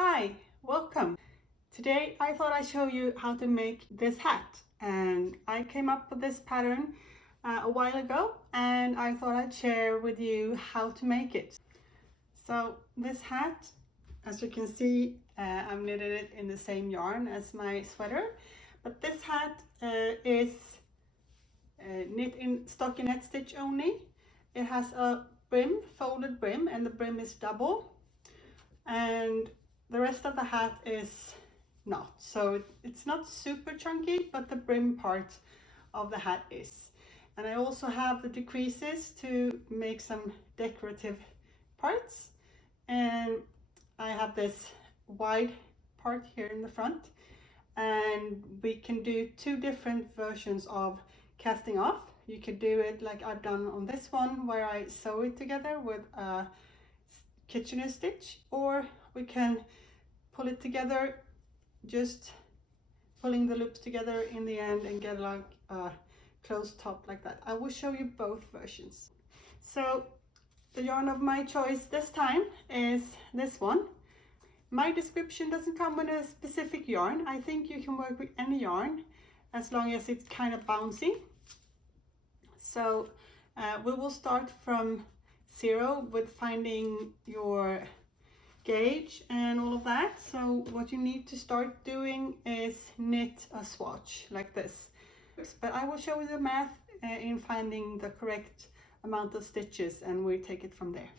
Hi, welcome. Today I thought I'd show you how to make this hat, and I came up with this pattern a while ago, and I thought I'd share with you how to make it. So this hat, as you can see, I've knitted it in the same yarn as my sweater, but this hat is knit in stockinett stitch only. It has a brim, folded brim, and the brim is double, and the rest of the hat is not. So it's not super chunky, but the brim part of the hat is. And I also have the decreases to make some decorative parts. And I have this wide part here in the front. And we can do two different versions of casting off. You could do it like I've done on this one, where I sew it together with a Kitchener stitch, or we can pull it together, just pulling the loops together in the end and get like a closed top like that. I will show you both versions. So the yarn of my choice this time is this one. My description doesn't come with a specific yarn. I think you can work with any yarn as long as it's kind of bouncy. So we will start from zero with finding your gauge and all of that. So what you need to start doing is knit a swatch like this. But I will show you the math in finding the correct amount of stitches, and we take it from there.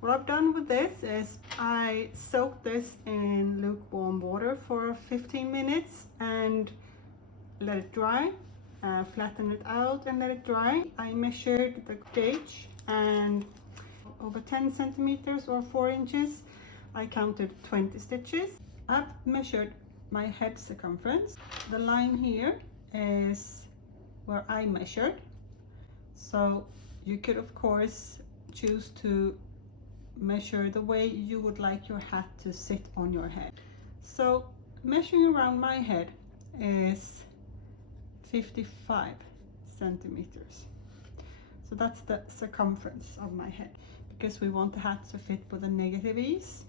What I've done with this is I soaked this in lukewarm water for 15 minutes and let it dry. Flatten it out and let it dry. I measured the gauge, and over 10 centimeters or 4 inches, I counted 20 stitches. I've measured my head circumference. The line here is where I measured. So you could of course choose to measure the way you would like your hat to sit on your head. So measuring around my head is 55 centimeters. So that's the circumference of my head, because we want the hat to fit with a negative ease.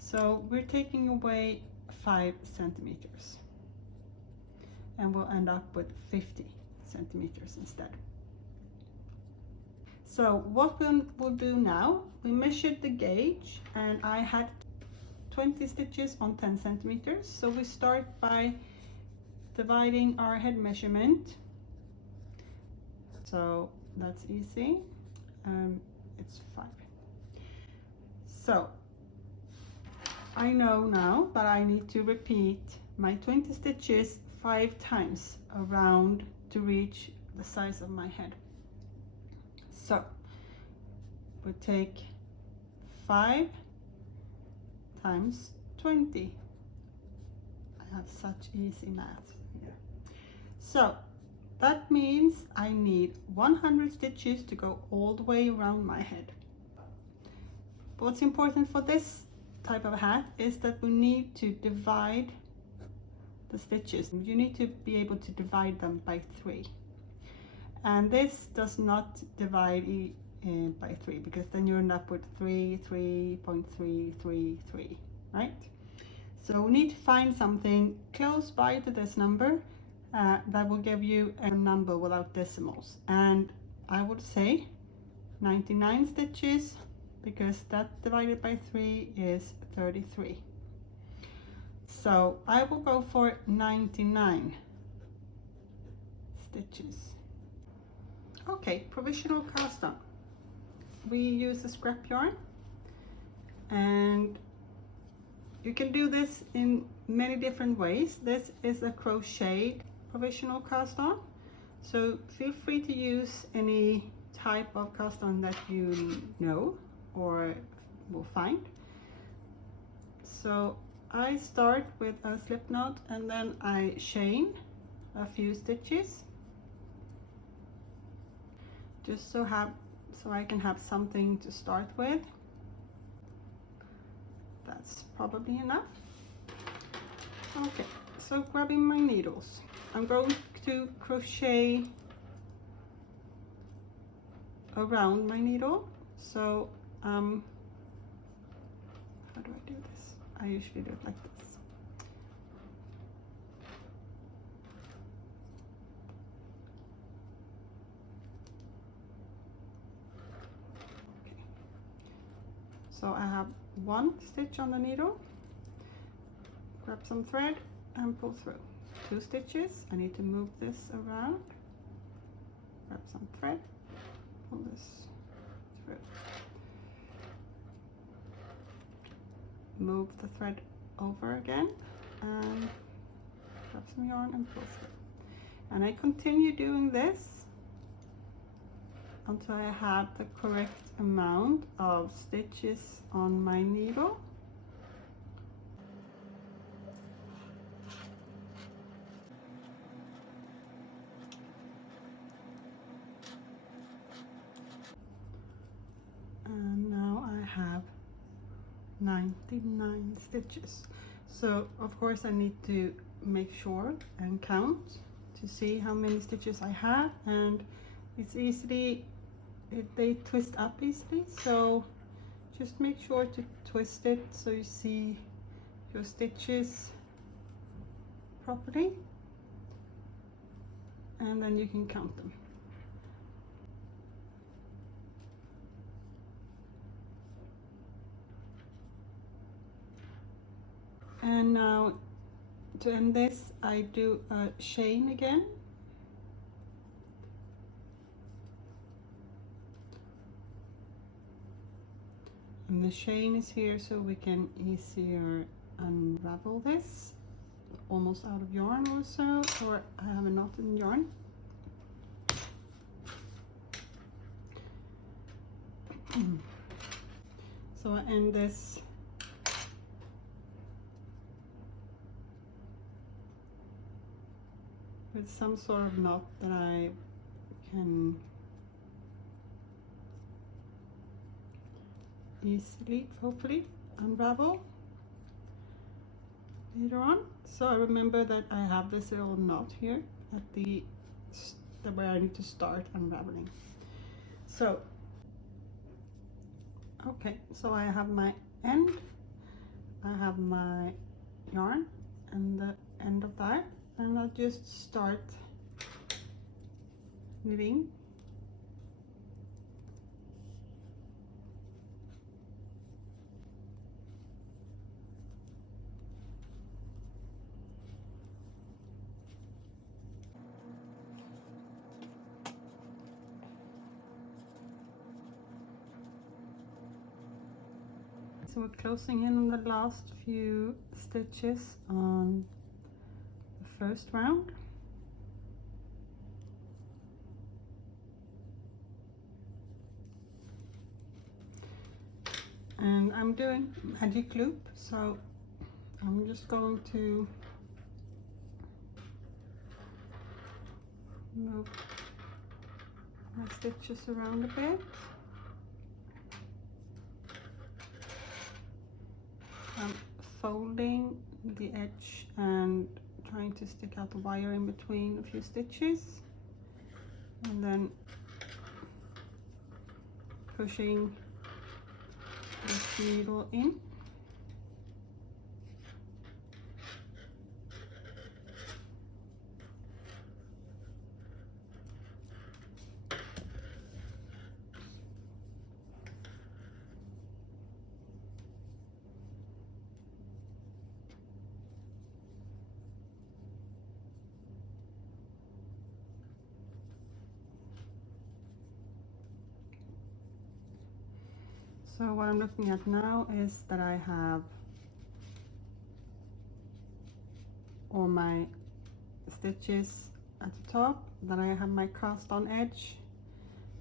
So we're taking away 5 centimeters and we'll end up with 50 centimeters instead. So what we'll do now, we measured the gauge and I had 20 stitches on 10 centimeters. So we start by dividing our head measurement. So that's easy. It's 5. So I know now that I need to repeat my 20 stitches 5 times around to reach the size of my head. So we take 5 times 20. I have such easy math here. So that means I need 100 stitches to go all the way around my head. What's important for this type of hat is that we need to divide the stitches. You need to be able to divide them by 3. And this does not divide by 3, because then you end up with 3.333, right? So we need to find something close by to this number that will give you a number without decimals. And I would say 99 stitches, because that divided by 3 is 33. So I will go for 99 stitches. Okay, provisional cast on. We use a scrap yarn, and you can do this in many different ways. This is a crocheted provisional cast on, so feel free to use any type of cast on that you know or will find. So I start with a slip knot and then I chain a few stitches, just so I can have something to start with. That's probably enough. Okay, so grabbing my needles, I'm going to crochet around my needle. So I usually do it like this. Okay. So I have one stitch on the needle, grab some thread and pull through. 2 stitches, I need to move this around, grab some thread, pull this through. Move the thread over again and grab some yarn and pull through. And I continue doing this until I have the correct amount of stitches on my needle. And now I have 99 stitches. So of course I need to make sure and count to see how many stitches I have, and it's easily, they twist up easily, so just make sure to twist it so you see your stitches properly, and then you can count them. And now to end this, I do a chain again. And the chain is here so we can easier unravel this, almost out of yarn also, or I have a knot in yarn. So I end this with some sort of knot that I can easily, hopefully, unravel later on. So I remember that I have this little knot here at the where I need to start unraveling. So okay, so I have my end, I have my yarn and the end of that, and I'll just start knitting. So we're closing in on the last few stitches on the first round. And I'm doing magic loop, so I'm just going to move my stitches around a bit. I'm folding the edge and trying to stick out the wire in between a few stitches, and then pushing this needle in. So what I'm looking at now is that I have all my stitches at the top, then I have my cast on edge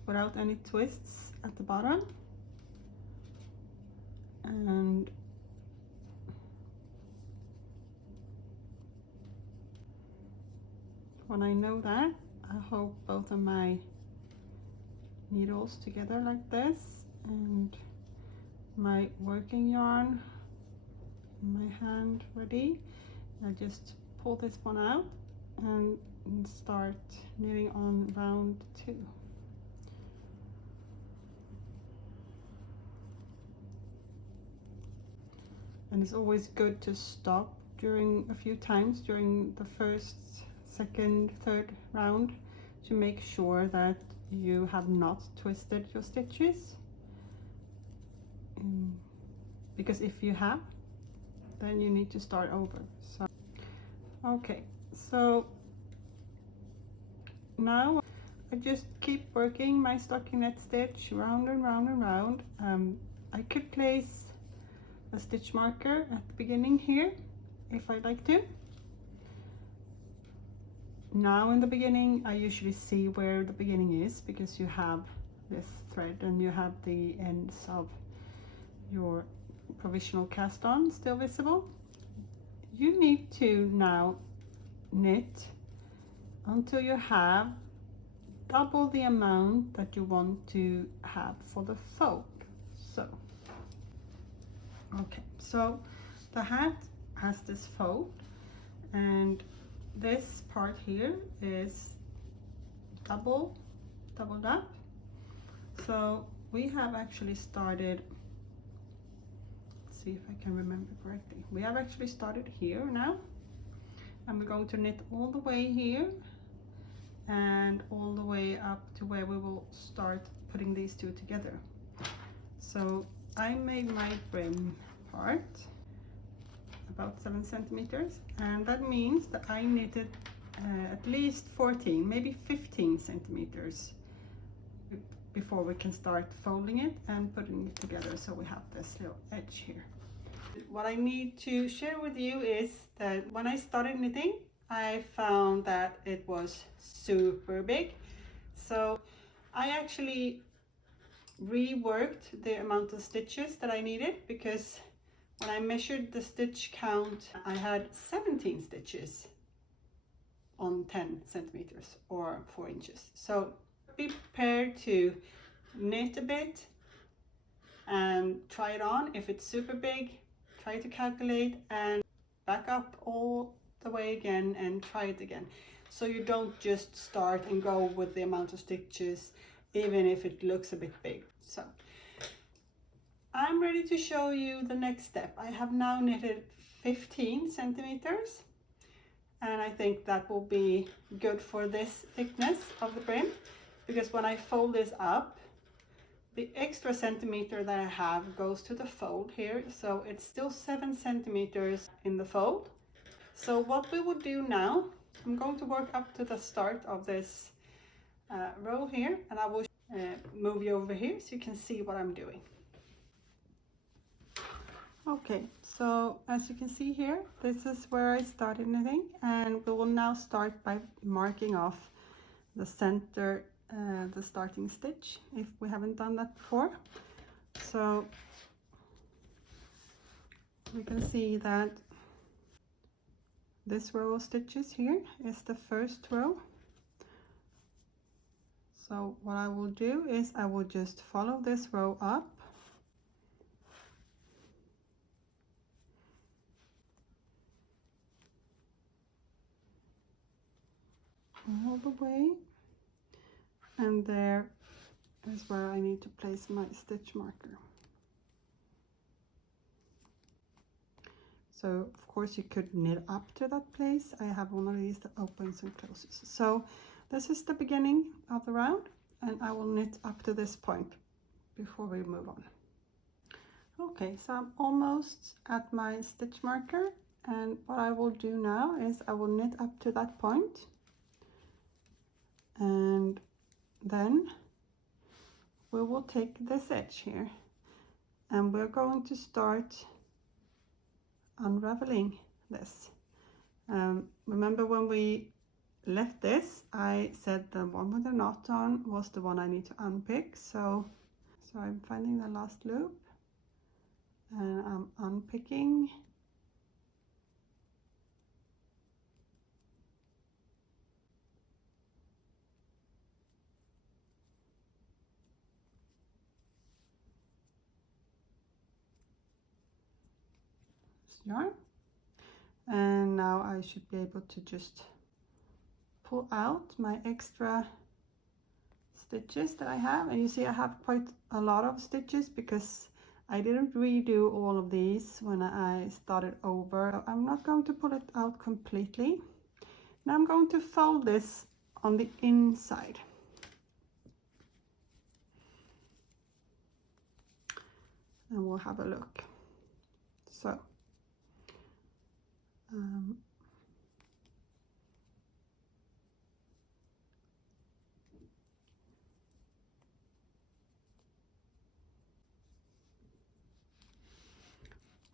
without any twists at the bottom, and when I know that, I hold both of my needles together like this, and my working yarn in my hand ready. I just pull this one out and start knitting on round 2. and it's always good to stop during a few times during the first, second, third round to make sure that you have not twisted your stitches, because if you have, then you need to start over. So okay, so now I just keep working my stockinette stitch round and round and round. I could place a stitch marker at the beginning here if I like to. Now in the beginning I usually see where the beginning is, because you have this thread and you have the ends of your provisional cast on still visible. You need to now knit until you have double the amount that you want to have for the fold. So okay, so the hat has this fold, and this part here is doubled up. So we have actually started, let's see if I can remember correctly, we have actually started here now, and we're going to knit all the way here and all the way up to where we will start putting these two together. So I made my brim part about 7 centimeters, and that means that I knitted at least 14, maybe 15 centimeters before we can start folding it and putting it together, so we have this little edge here. What I need to share with you is that when I started knitting, I found that it was super big, so I actually reworked the amount of stitches that I needed, because when I measured the stitch count, I had 17 stitches on 10 centimeters or 4 inches. So be prepared to knit a bit and try it on. If it's super big, try to calculate and back up all the way again and try it again. So you don't just start and go with the amount of stitches, even if it looks a bit big. So I'm ready to show you the next step. I have now knitted 15 centimeters, and I think that will be good for this thickness of the brim, because when I fold this up, the extra centimeter that I have goes to the fold here, so it's still 7 centimeters in the fold. So what we will do now, I'm going to work up to the start of this row here, and I will move you over here so you can see what I'm doing. Okay, so as you can see here, this is where I started knitting, and we will now start by marking off the center, the starting stitch, if we haven't done that before. So we can see that this row of stitches here is the first row. So what I will do is I will just follow this row up, all the way, and there is where I need to place my stitch marker. So of course you could knit up to that place. I have one of these that opens and closes. So this is the beginning of the round, and I will knit up to this point before we move on. Okay, so I'm almost at my stitch marker, and what I will do now is I will knit up to that point, and then we will take this edge here, and we're going to start unraveling this. Remember when we left this, I said the one with the knot on was the one I need to unpick. So I'm finding the last loop, and I'm unpicking. Yarn, and now I should be able to just pull out my extra stitches that I have, and you see I have quite a lot of stitches because I didn't redo all of these when I started over. I'm not going to pull it out completely. Now I'm going to fold this on the inside. And we'll have a look. So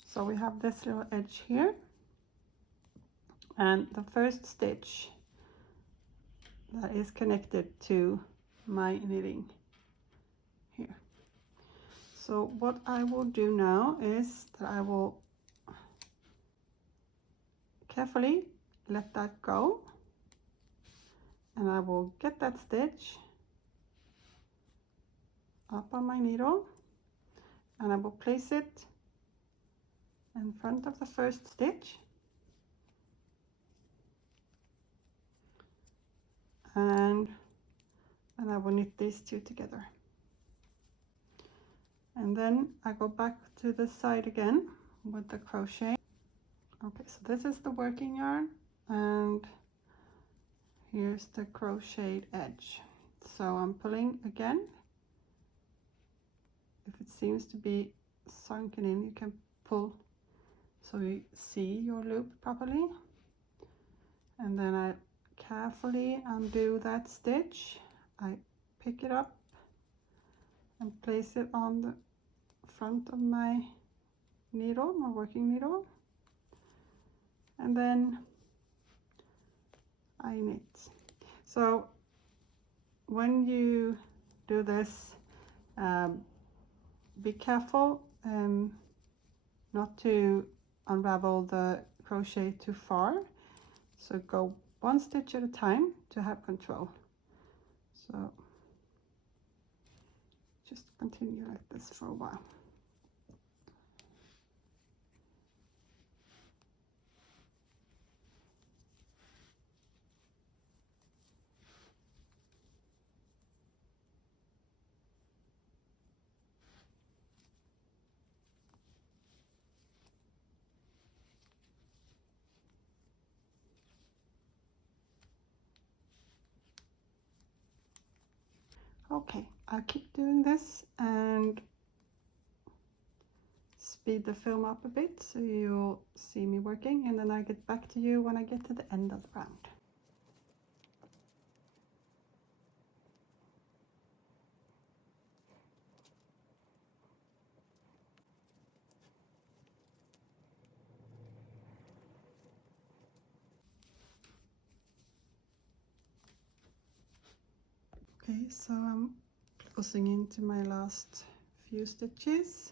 so we have this little edge here, and the first stitch that is connected to my knitting here. So what I will do now is that I will carefully let that go, and I will get that stitch up on my needle, and I will place it in front of the first stitch, and I will knit these two together. And then I go back to the side again with the crochet. Okay, so this is the working yarn, and here's the crocheted edge. So I'm pulling again. If it seems to be sunken in, you can pull so you see your loop properly. And then I carefully undo that stitch. I pick it up and place it on the front of my needle, my working needle, and then I knit. So when you do this, be careful not to unravel the crochet too far, so go one stitch at a time to have control. So just continue like this for a while. Okay, I'll keep doing this and speed the film up a bit so you'll see me working, and then I get back to you when I get to the end of the round. Okay, so I'm closing into my last few stitches.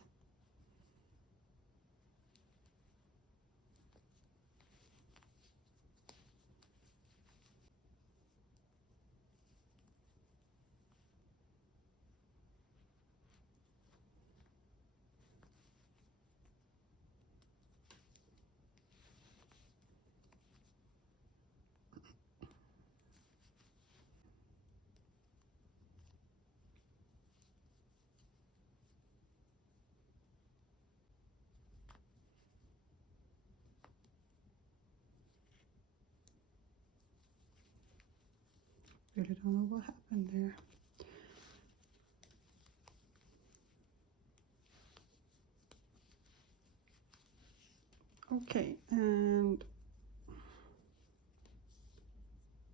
Really don't know what happened there. Okay, and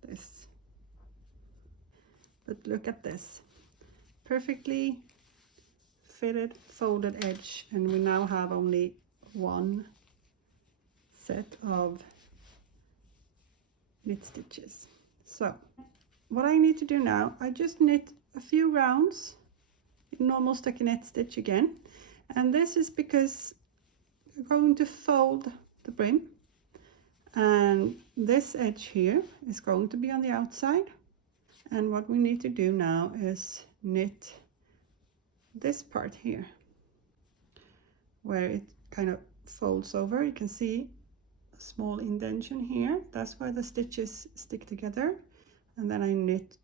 this. But look at this. Perfectly fitted folded edge, and we now have only one set of knit stitches. So what I need to do now, I just knit a few rounds in normal stockinette stitch again, and this is because we're going to fold the brim, and this edge here is going to be on the outside, and what we need to do now is knit this part here where it kind of folds over. You can see a small indentation here, that's where the stitches stick together, and then I knit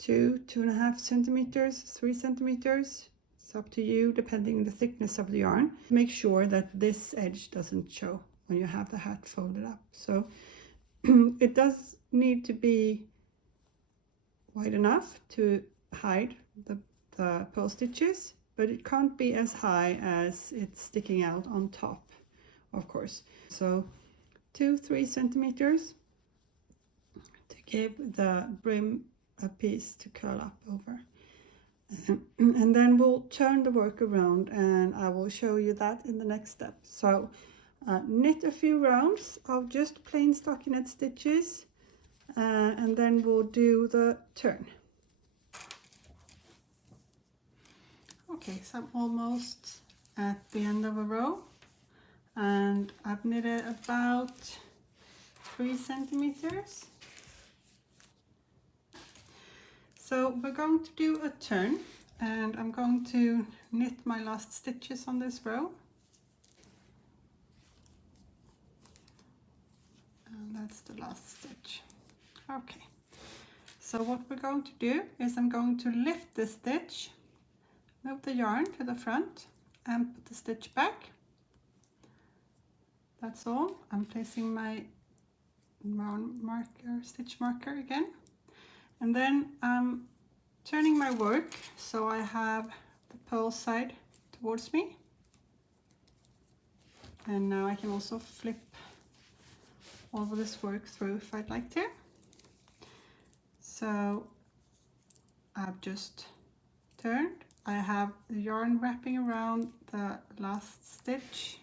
2.5 centimeters, 3 centimeters, It's up to you depending on the thickness of the yarn. Make sure that this edge doesn't show when you have the hat folded up. So it does need to be wide enough to hide the purl stitches, but it can't be as high as it's sticking out on top, of course. So 2-3 centimeters to give the brim a piece to curl up over. And then we'll turn the work around and I will show you that in the next step. So knit a few rounds of just plain stockinette stitches and then we'll do the turn. Okay, so I'm almost at the end of a row and I've knitted about 3 centimeters. So we're going to do a turn and I'm going to knit my last stitches on this row. And that's the last stitch. Okay, so what we're going to do is I'm going to lift the stitch, move the yarn to the front and put the stitch back. That's all. I'm placing my stitch marker again. And then I'm turning my work so I have the purl side towards me. And now I can also flip all of this work through if I'd like to. So I've just turned. I have the yarn wrapping around the last stitch.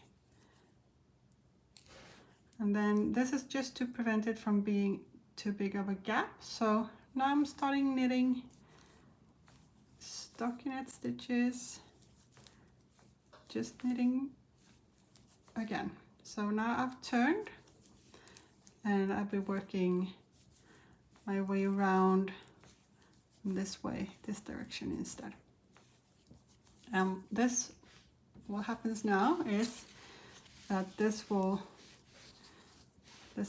And then this is just to prevent it from being too big of a gap. So now I'm starting knitting stockinette stitches, just knitting again. So now I've turned and I'll be working my way around this way, this direction instead. What happens now is that this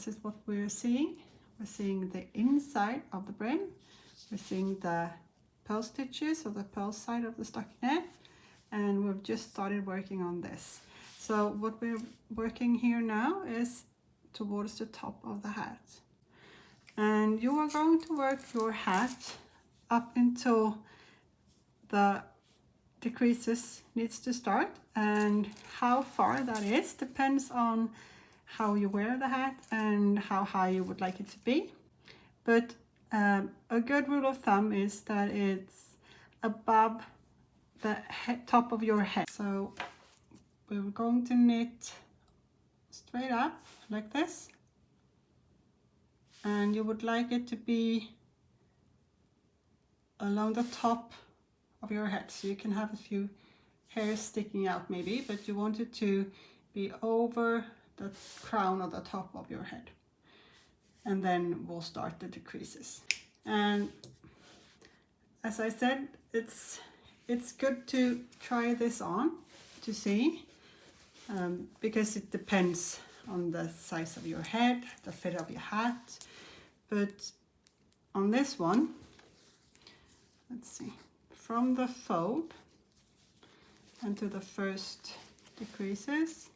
is what we're seeing. We're seeing the inside of the brim. We're seeing the purl stitches or the purl side of the stockinette, and we've just started working on this. So what we're working here now is towards the top of the hat. And you are going to work your hat up until the decreases needs to start, and how far that is depends on how you wear the hat and how high you would like it to be. But a good rule of thumb is that it's above the top of your head. So we're going to knit straight up like this, and you would like it to be along the top of your head, so you can have a few hairs sticking out maybe, but you want it to be over the crown of the top of your head. And then we'll start the decreases. And as I said, it's good to try this on to see, because it depends on the size of your head, the fit of your hat. But on this one, let's see, from the fold and to the first decreases,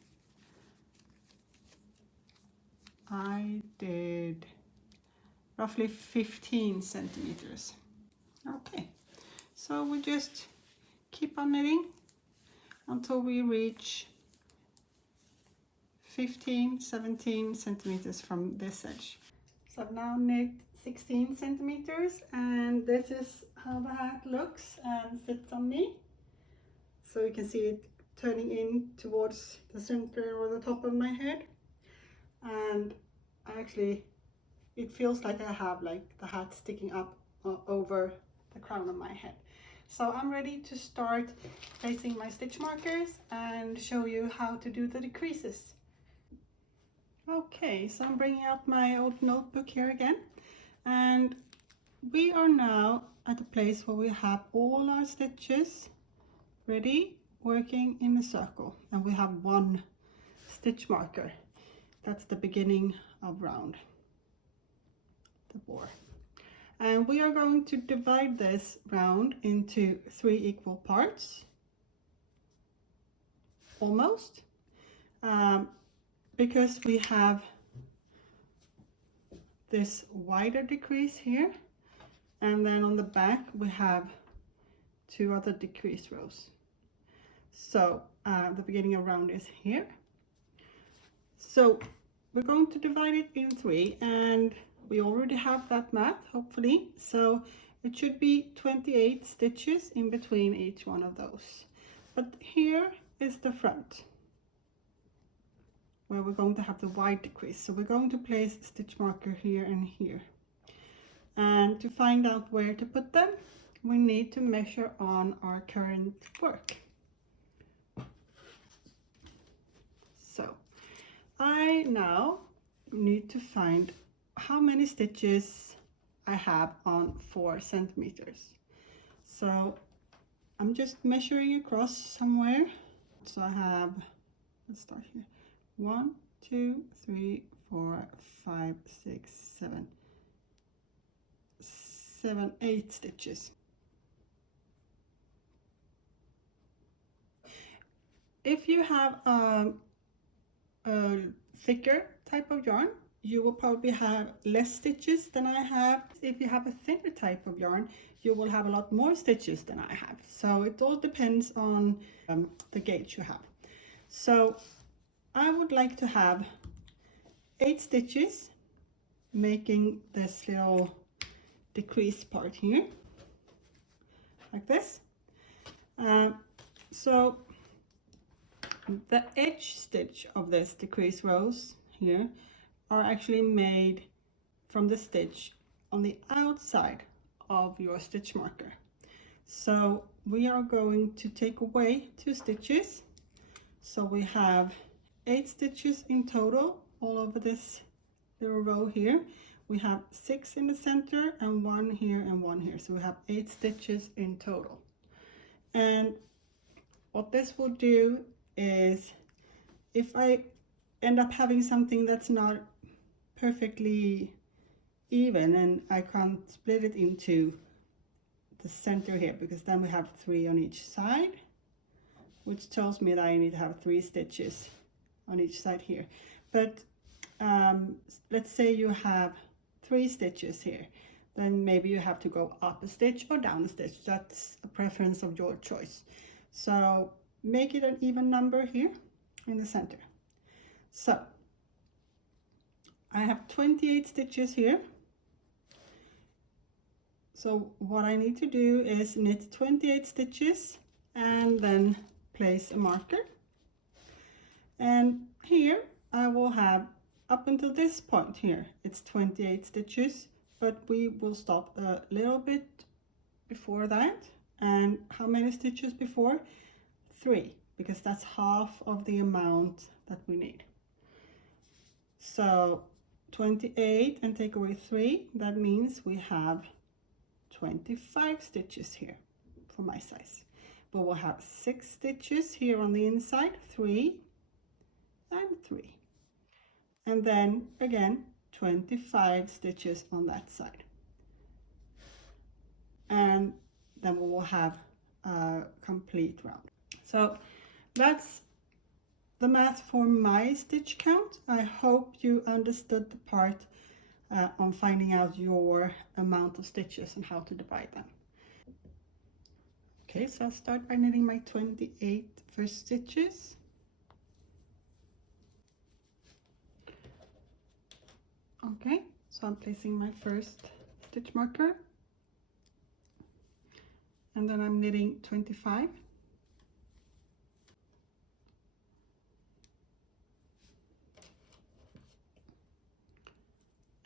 I did roughly 15 centimeters. Okay, so we just keep on knitting until we reach 15-17 centimeters from this edge. So I've now knit 16 centimeters, and this is how the hat looks and fits on me. So you can see it turning in towards the center or the top of my head, and actually it feels like I have like the hat sticking up over the crown of my head. So I'm ready to start placing my stitch markers and show you how to do the decreases. Okay, so I'm bringing out my old notebook here again, and we are now at a place where we have all our stitches ready, working in a circle, and we have one stitch marker. That's the beginning of round, the bore. And we are going to divide this round into 3 equal parts. almost, because we have this wider decrease here, and then on the back we have 2 other decrease rows. So the beginning of round is here. So we're going to divide it in 3, and we already have that math, hopefully. So it should be 28 stitches in between each one of those. But here is the front, where we're going to have the wide decrease. So we're going to place a stitch marker here and here. And to find out where to put them, we need to measure on our current work. So I now need to find how many stitches I have on 4 centimeters. So I'm just measuring across somewhere. So I have, let's start here, 1, 2, 3, 4, 5, 6, 7, 8 stitches. If you have a thicker type of yarn, you will probably have less stitches than I have. If you have a thinner type of yarn, you will have a lot more stitches than I have. So it all depends on the gauge you have. So I would like to have 8 stitches, making this little decrease part here, like this. So the edge stitch of this decrease rows here are actually made from the stitch on the outside of your stitch marker. So we are going to take away 2 stitches. So we have 8 stitches in total all over this little row here. We have 6 in the center and 1 here and 1 here. So we have 8 stitches in total. And what this will do is, if I end up having something that's not perfectly even and I can't split it into the center here, because then we have 3 on each side, which tells me that I need to have 3 stitches on each side here. But let's say you have 3 stitches here, then maybe you have to go up a stitch or down a stitch. That's a preference of your choice. So make it an even number here in the center. So I have 28 stitches here. So what I need to do is knit 28 stitches and then place a marker. And here I will have, up until this point here, it's 28 stitches, but we will stop a little bit before that. And how many stitches before? 3, because that's half of the amount that we need. So 28 and take away 3, that means we have 25 stitches here for my size. But we'll have 6 stitches here on the inside, 3 and 3. And then again 25 stitches on that side. And then we will have a complete round. So that's the math for my stitch count. I hope you understood the part on finding out your amount of stitches and how to divide them. Okay, so I'll start by knitting my 28 first stitches. Okay, so I'm placing my first stitch marker, and then I'm knitting 25.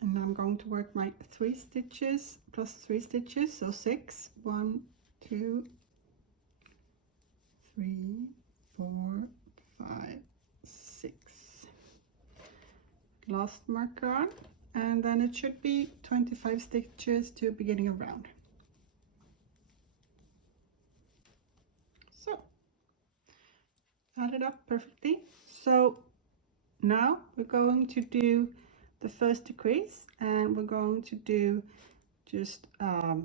And I'm going to work my 3 stitches plus 3 stitches, so 6. 1, 2, 3, 4, 5, 6. Last marker on, and then it should be 25 stitches to beginning of round. So add it up perfectly. So now we're going to do the first decrease, and we're going to do just a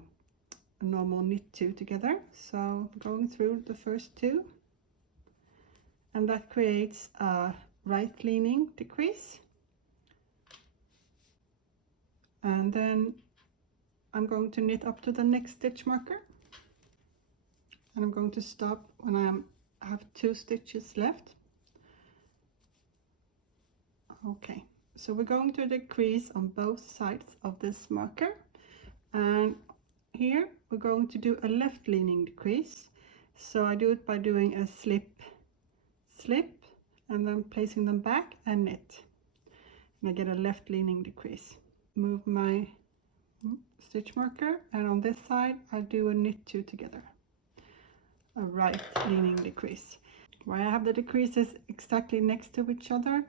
normal knit 2 together. So going through the first 2, and that creates a right leaning decrease. And then I'm going to knit up to the next stitch marker, and I'm going to stop when I have 2 stitches left. Okay, so we're going to decrease on both sides of this marker, and here we're going to do a left leaning decrease. So I do it by doing a slip, slip, and then placing them back and knit, and I get a left leaning decrease. Move my stitch marker, and on this side I do a knit 2 together, a right leaning decrease. Where I have the decreases exactly next to each other,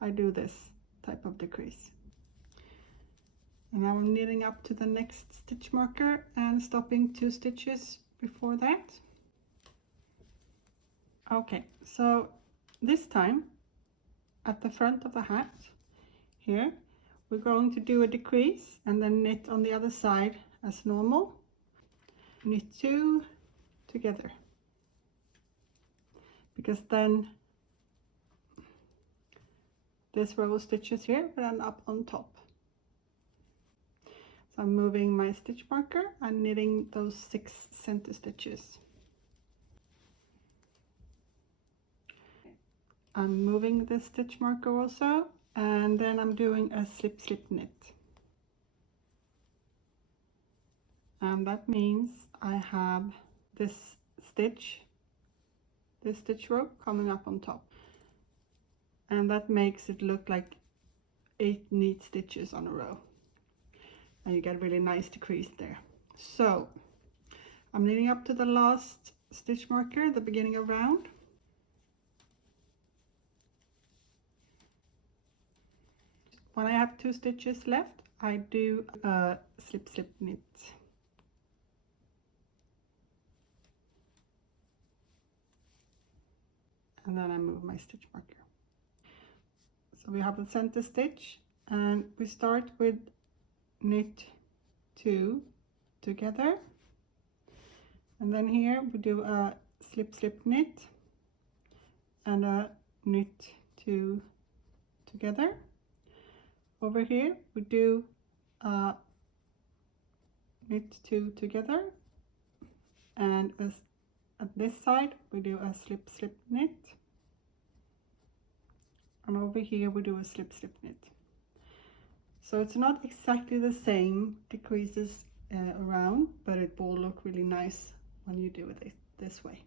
I do this type of decrease. And now I'm knitting up to the next stitch marker and stopping 2 stitches before that. Okay, so this time at the front of the hat here, we're going to do a decrease and then knit on the other side as normal. Knit 2 together, because then this row of stitches here will end up on top. So I'm moving my stitch marker and knitting those 6 center stitches. I'm moving the stitch marker also, and then I'm doing a slip slip knit. And that means I have this stitch row coming up on top. And that makes it look like 8 neat stitches on a row. And you get a really nice decrease there. So I'm knitting up to the last stitch marker, the beginning of round. When I have 2 stitches left, I do a slip slip knit. And then I move my stitch marker. So we have the center stitch, and we start with knit 2 together, and then here we do a slip slip knit and a knit 2 together. Over here we do a knit 2 together, and at this side we do a slip slip knit, and over here we do a slip slip knit. So it's not exactly the same decreases around, but it will look really nice when you do it this way.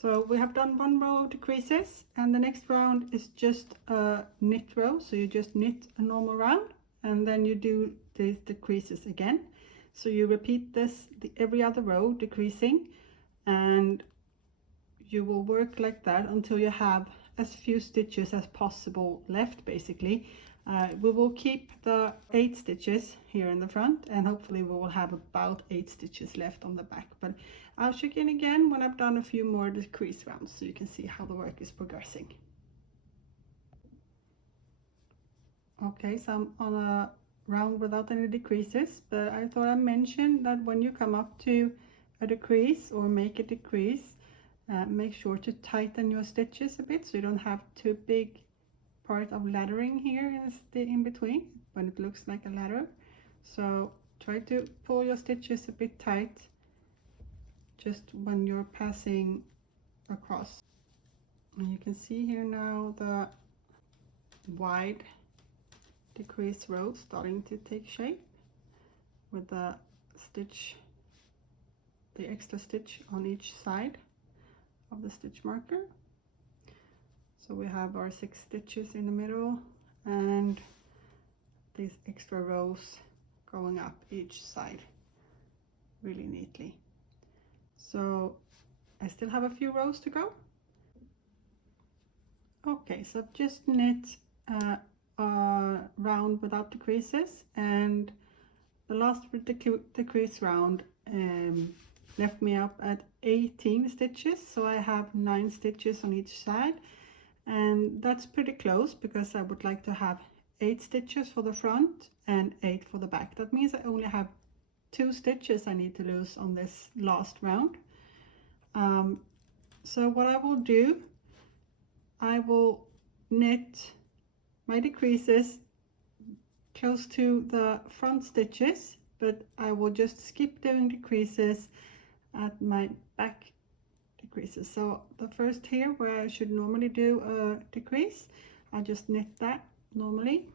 So we have done 1 row of decreases, and the next round is just a knit row. So you just knit a normal round, and then you do these decreases again. So you repeat this every other row decreasing, and you will work like that until you have as few stitches as possible left, basically. We will keep the 8 stitches here in the front, and hopefully we will have about 8 stitches left on the back, but I'll check in again when I've done a few more decrease rounds so you can see how the work is progressing. Okay, so I'm on a round without any decreases, but I thought I'd mention that when you come up to a decrease or make a decrease, make sure to tighten your stitches a bit so you don't have too big part of laddering here in between when it looks like a ladder. So try to pull your stitches a bit tight just when you're passing across. And you can see here now the wide decrease row starting to take shape with the extra stitch on each side of the stitch marker. So we have our 6 stitches in the middle and these extra rows going up each side really neatly. So I still have a few rows to go. Okay, so I've just knit a round without decreases, and the last decrease round left me up at 18 stitches, so I have 9 stitches on each side, and that's pretty close because I would like to have 8 stitches for the front and 8 for the back. That means I only have 2 stitches I need to lose on this last round. So what I will do I will knit my decreases close to the front stitches, but I will just skip doing decreases at my back decreases. So the first here where I should normally do a decrease, I just knit that normally.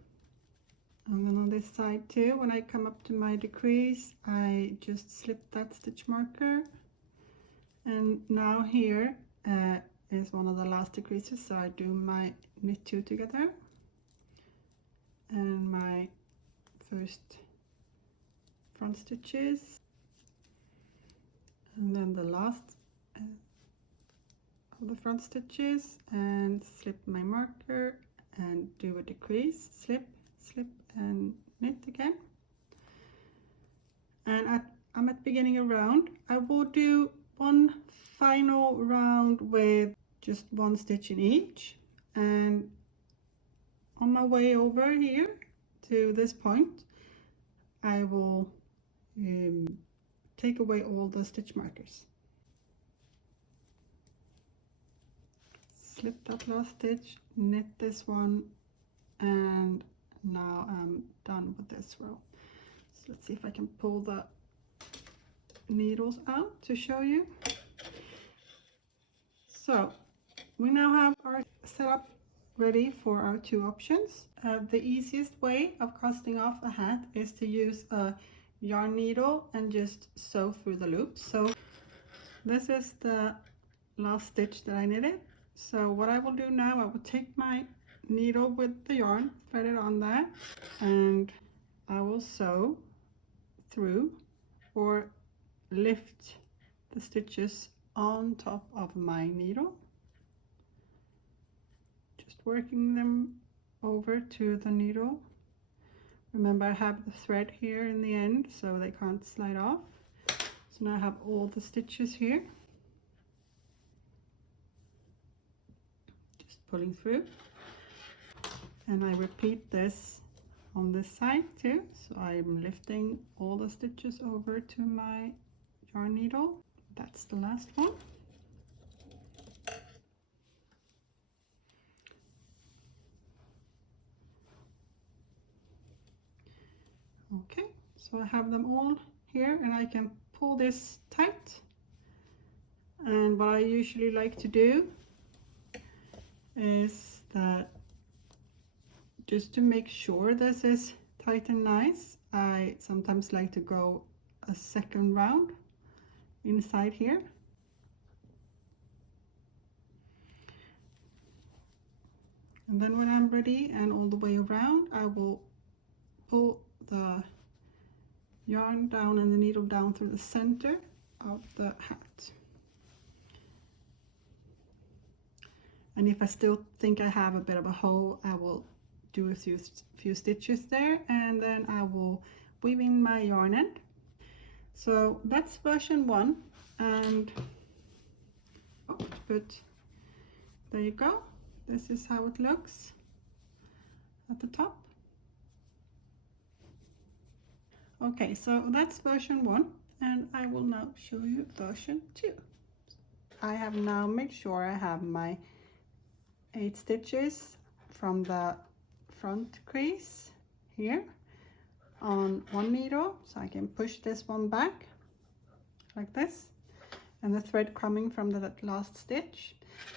And then on this side too, when I come up to my decrease, I just slip that stitch marker. And now here is one of the last decreases, so I do my knit 2 together and my first front stitches, and then the last of the front stitches, and slip my marker and do a decrease, slip, slip, and knit again. And I'm at the beginning of round. I will do one final round with just one stitch in each, and on my way over here to this point I will take away all the stitch markers, slip that last stitch, knit this one, and now I'm done with this row. So let's see if I can pull the needles out to show you. So we now have our setup ready for our 2 options. The easiest way of casting off a hat is to use a yarn needle and just sew through the loops. So this is the last stitch that I knitted. So what I will do now, I will take my needle with the yarn, thread it on that, and I will sew through or lift the stitches on top of my needle, just working them over to the needle. Remember, I have the thread here in the end so they can't slide off. So now I have all the stitches here, just pulling through, and I repeat this on this side too. So I'm lifting all the stitches over to my yarn needle. That's the last one. Okay, so I have them all here, and I can pull this tight. And what I usually like to do is that, just to make sure this is tight and nice, I sometimes like to go a second round inside here. And then when I'm ready and all the way around, I will pull the yarn down and the needle down through the center of the hat. And if I still think I have a bit of a hole, I will do a few stitches there, and then I will weave in my yarn end. So that's version 1, and but there you go. This is how it looks at the top. Okay, so that's version 1, and I will now show you version 2. I have now made sure I have my 8 stitches from the front crease here on one needle, so I can push this one back like this, and the thread coming from the last stitch,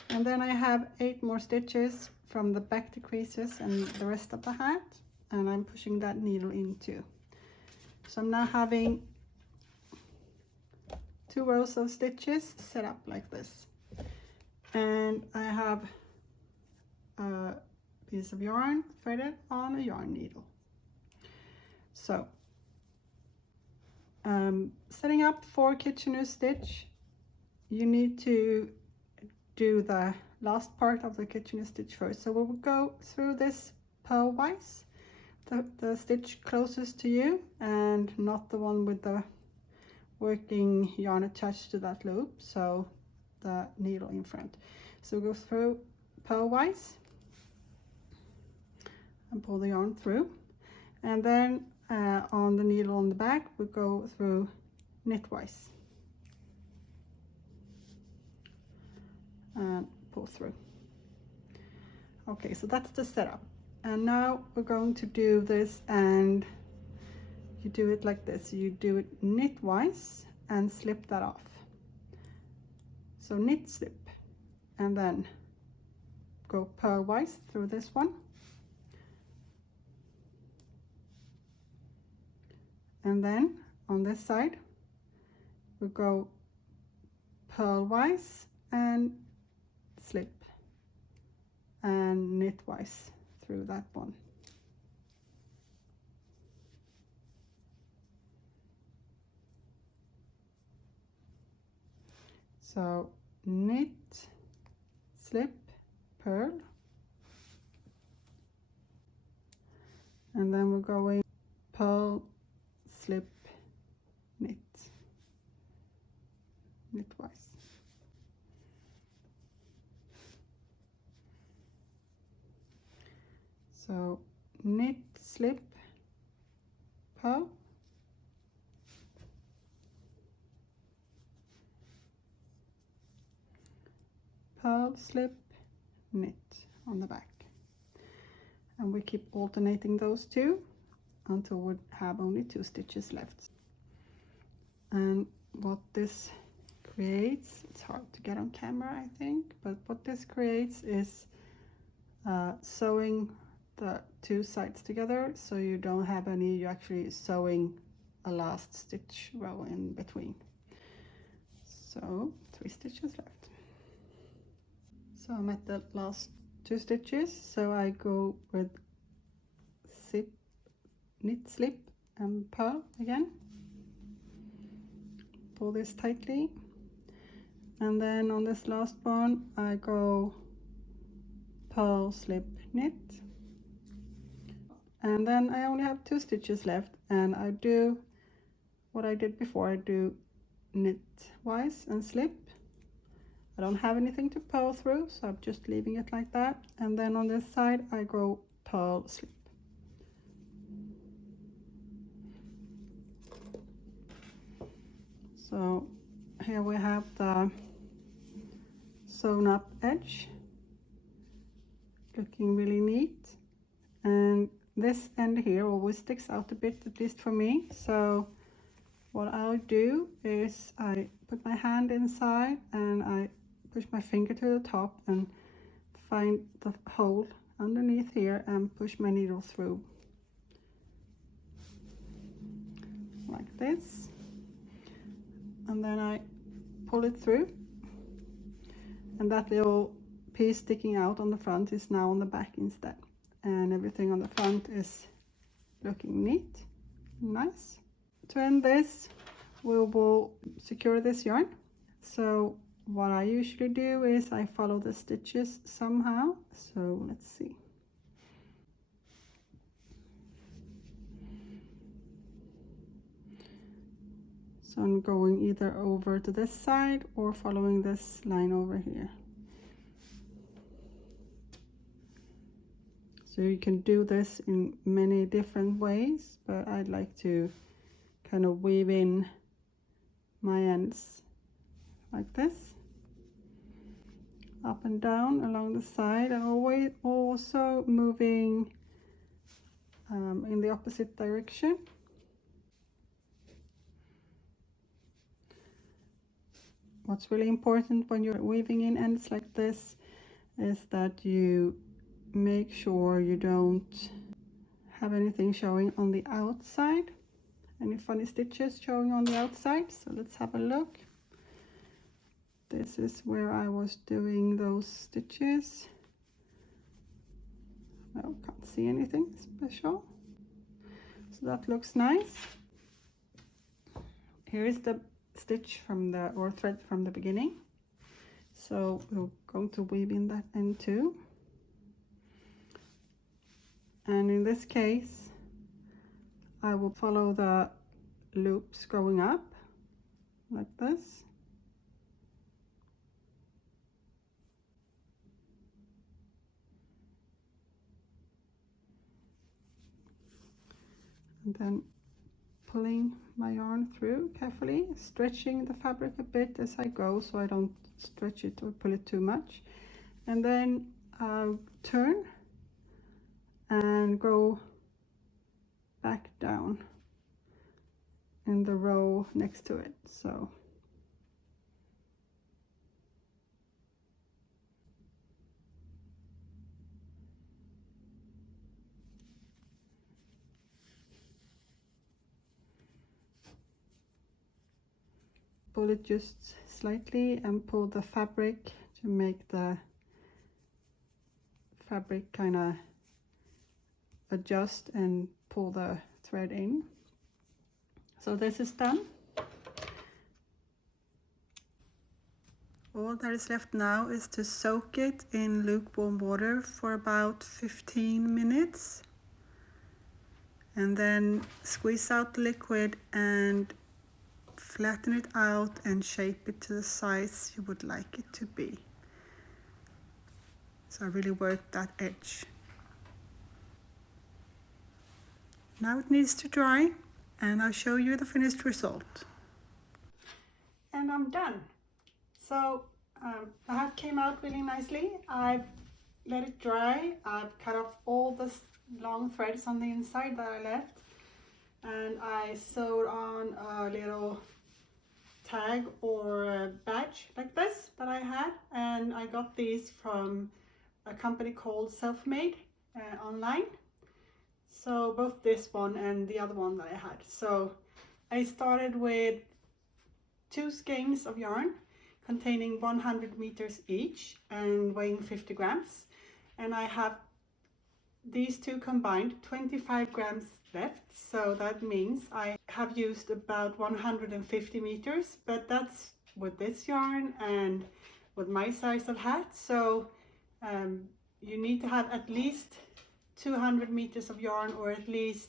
and then I have 8 more stitches from the back decreases and the rest of the hat, and I'm pushing that needle into. So I'm now having 2 rows of stitches set up like this, and I have a piece of yarn threaded on a yarn needle. So setting up for Kitchener stitch, you need to do the last part of the Kitchener stitch first. So we'll go through this purlwise, the stitch closest to you and not the one with the working yarn attached to that loop, so the needle in front. So go through purlwise and pull the yarn through, and then on the needle on the back we go through knitwise and pull through. Okay, so that's the setup. And now we're going to do this, and you do it like this. You do it knitwise and slip that off. So knit, slip, and then go purlwise through this one. And then on this side, we go purlwise and slip and knitwise through that one. So knit, slip, purl, and then we're going purl, slip, knit, knitwise. So knit, slip, purl, purl, slip, knit on the back, and we keep alternating those two until we have only 2 stitches left. And what this creates, it's hard to get on camera I think, but what this creates is sewing the 2 sides together, so you don't have any, you're actually sewing a last stitch row in between. So 3 stitches left. So I'm at the last 2 stitches, so I go with zip, knit, slip, and purl again. Pull this tightly, and then on this last one I go purl, slip, knit, and then I only have 2 stitches left, and I do what I did before. I do knitwise and slip. I don't have anything to purl through, so I'm just leaving it like that, and then on this side I go purl, slip. So here we have the sewn up edge, looking really neat, and this end here always sticks out a bit, at least for me. So what I'll do is I put my hand inside and I push my finger to the top and find the hole underneath here and push my needle through like this, and then I pull it through, and that little piece sticking out on the front is now on the back instead, and everything on the front is looking neat, nice. To end this, we will secure this yarn. So what I usually do is I follow the stitches somehow. So let's see. So I'm going either over to this side or following this line over here. So you can do this in many different ways, but I'd like to kind of weave in my ends like this, up and down along the side, and always also moving in the opposite direction. What's really important when you're weaving in ends like this is that you make sure you don't have anything showing on the outside, any funny stitches showing on the outside. So let's have a look. This is where I was doing those stitches. I can't see anything special, so that looks nice. Here is the stitch from the, or thread from the beginning, so we're going to weave in that end too. And in this case I will follow the loops going up like this, and then pulling my yarn through carefully, stretching the fabric a bit as I go so I don't stretch it or pull it too much. And then turn and go back down in the row next to it. So pull it just slightly and pull the fabric to make the fabric kind of adjust and pull the thread in. So this is done. All that is left now is to soak it in lukewarm water for about 15 minutes and then squeeze out the liquid and flatten it out and shape it to the size you would like it to be. So I really worked that edge. Now it needs to dry and I'll show you the finished result. And I'm done. So the hat came out really nicely. I've let it dry. I've cut off all the long threads on the inside that I left, and I sewed on a little tag or a badge like this that I had, and I got these from a company called Selfmade online. So both this one and the other one that I had. So I started with 2 skeins of yarn containing 100 meters each and weighing 50 grams. And I have these two combined 25 grams left. So that means I have used about 150 meters, but that's with this yarn and with my size of hat. So you need to have at least 200 meters of yarn, or at least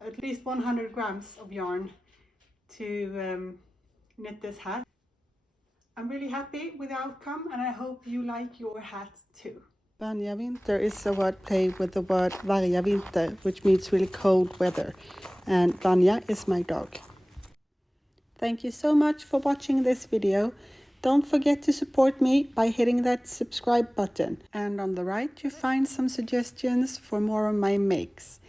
100 grams of yarn to knit this hat. I'm really happy with the outcome and I hope you like your hat too. Vanja Vinter is a word play with the word Varja Vinter, which means really cold weather, and Vanja is my dog. Thank you so much for watching this video. Don't forget to support me by hitting that subscribe button, and on the right you find some suggestions for more of my makes.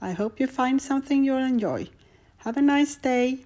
I hope you find something you'll enjoy. Have a nice day.